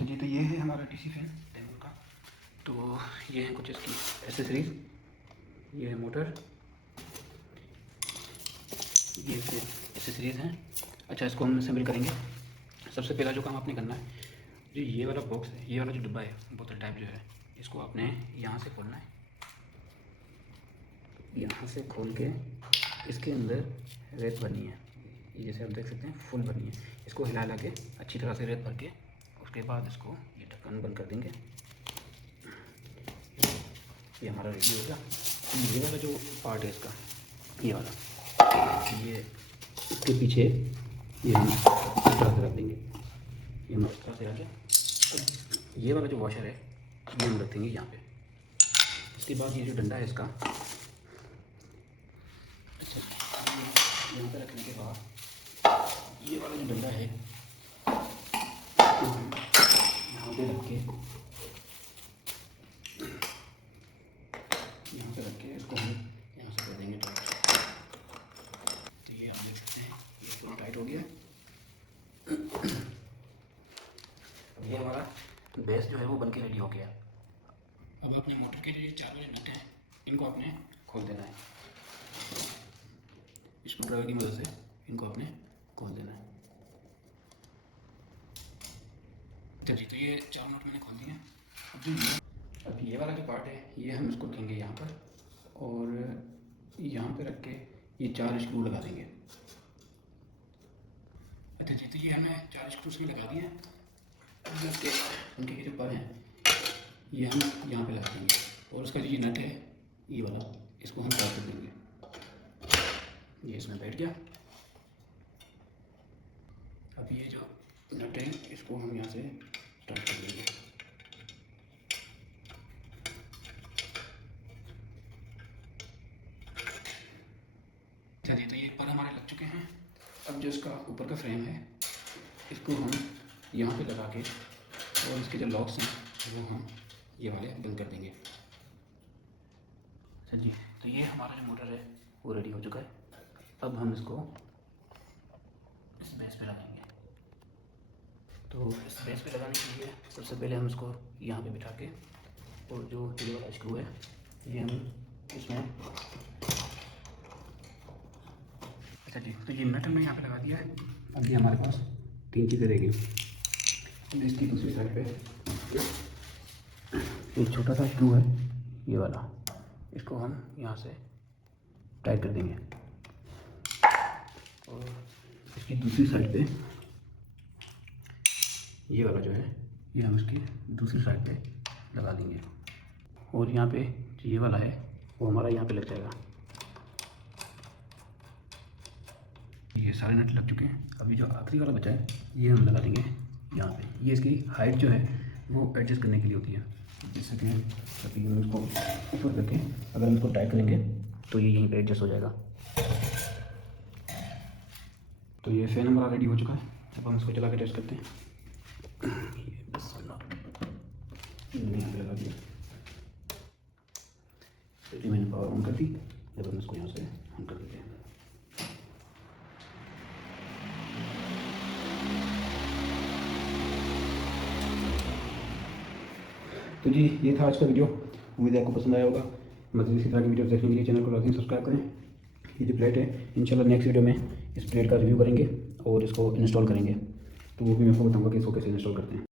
अच्छा जी, तो ये है हमारा डीसी फैन डेमन का। तो ये है कुछ इसकी एसेसरीज, ये है मोटर, ये एसेसरीज़ हैं। अच्छा, इसको हम असेंबल करेंगे। सबसे पहला जो काम आपने करना है, जो ये वाला बॉक्स है, ये वाला जो डिब्बा है बोतल टाइप जो है, इसको आपने यहाँ से खोलना है। यहाँ से खोल के इसके अंदर रेत भरनी है। ये जैसे आप देख सकते हैं फुल भरनी है। इसको हिला ला के अच्छी तरह से रेत भर के उसके बाद इसको ये ढक्कन बंद कर देंगे। ये हमारा रेडी हो गया। ये वाला जो पार्ट है इसका, ये वाला, ये इसके पीछे ये हम इस तरह से रख देंगे। ये हम इस तरह से रखें। ये वाला जो वॉशर है ये हम रखेंगे यहाँ पे। इसके बाद ये जो डंडा है इसका, अच्छा, यहाँ पे रखने के बाद ये वाला जो डंडा है यहाँ पे रख के, यहाँ पे रख के इसको हम यहाँ से कर देंगे टाइट। तो ये आप देख सकते हैं ये पूरा टाइट हो गया। ये हमारा बेस जो है वो बन के रेडी हो गया। अब आपने मोटर के लिए 4 वाले नट हैं, इनको आपने खोल देना है। स्क्रू ड्राइवर की मदद से इनको आपने खोल देना है। चलिए, तो ये 4 नट मैंने खोल दिए हैं। अब ये वाला जो पार्ट है ये हम इसको रखेंगे यहाँ पर, और यहाँ पे रख के ये 4 स्क्रू लगा देंगे। अच्छा जी, तो ये हमें 4 स्क्रू इसमें लगा दिए हैं। उनके जो पर हैं ये हम यहाँ पे लगा देंगे, और उसका जो ये नट है ये वाला, इसको हम टाइट कर देंगे। ये इसमें बैठ गया। अब ये जो नट है इसको हम यहाँ से टाइट कर देंगे। चलिए, तो ये पर हमारे लग चुके हैं। अब जो इसका ऊपर का फ्रेम है इसको हम यहाँ पे लगा के, और इसके जो लॉक्स हैं वो हम ये वाले बंद कर देंगे। अच्छा जी, तो ये हमारा जो मोटर है वो रेडी हो चुका है। अब हम इसको इस बेस पे लगाएंगे। तो इस बेस पे लगाने के लिए सबसे पहले हम इसको यहाँ पे बिठा के, और जो ये वाला स्क्रू है ये हम इसमें, अच्छा जी, तो ये नट हमने यहाँ पे लगा दिया है। अब ये हमारे पास 3 चीज़ें रह गई। इसकी दूसरी साइड पे एक छोटा सा स्क्रू है ये वाला, इसको हम यहाँ से टाइट कर देंगे, और इसकी दूसरी साइड पे ये वाला जो है ये हम इसकी दूसरी साइड पे लगा देंगे, और यहाँ पे जो ये वाला है वो हमारा यहाँ पे लग जाएगा। ये सारे नट लग चुके हैं। अभी जो आखिरी वाला बचा है ये हम लगा देंगे यहाँ पे। ये इसकी हाइट जो है वो एडजस्ट करने के लिए होती है, जैसे कि अभी हम इसको ऊपर करके अगर हम इसको टाइट करेंगे तो ये यहीं पे एडजस्ट हो जाएगा। तो ये फैन हमारा रेडी हो चुका है। अब हम इसको चला के टेस्ट करते हैं। ये बस यहाँ पे लगा दिया, तो मैंने पावर ऑन कर दी। जब हम इसको यहाँ से ऑन कर देते हैं, तो जी ये था आज का वीडियो। उम्मीद है आपको पसंद आया होगा। मज़ीद इसी तरह की वीडियो देखने के लिए चैनल को लाजमी सब्सक्राइब करें। ये जो प्लेट है इंशाल्लाह नेक्स्ट वीडियो में इस प्लेट का रिव्यू करेंगे और इसको इंस्टॉल करेंगे, तो वो भी मैं आपको बताऊँगा कि इसको कैसे इंस्टॉल करते हैं।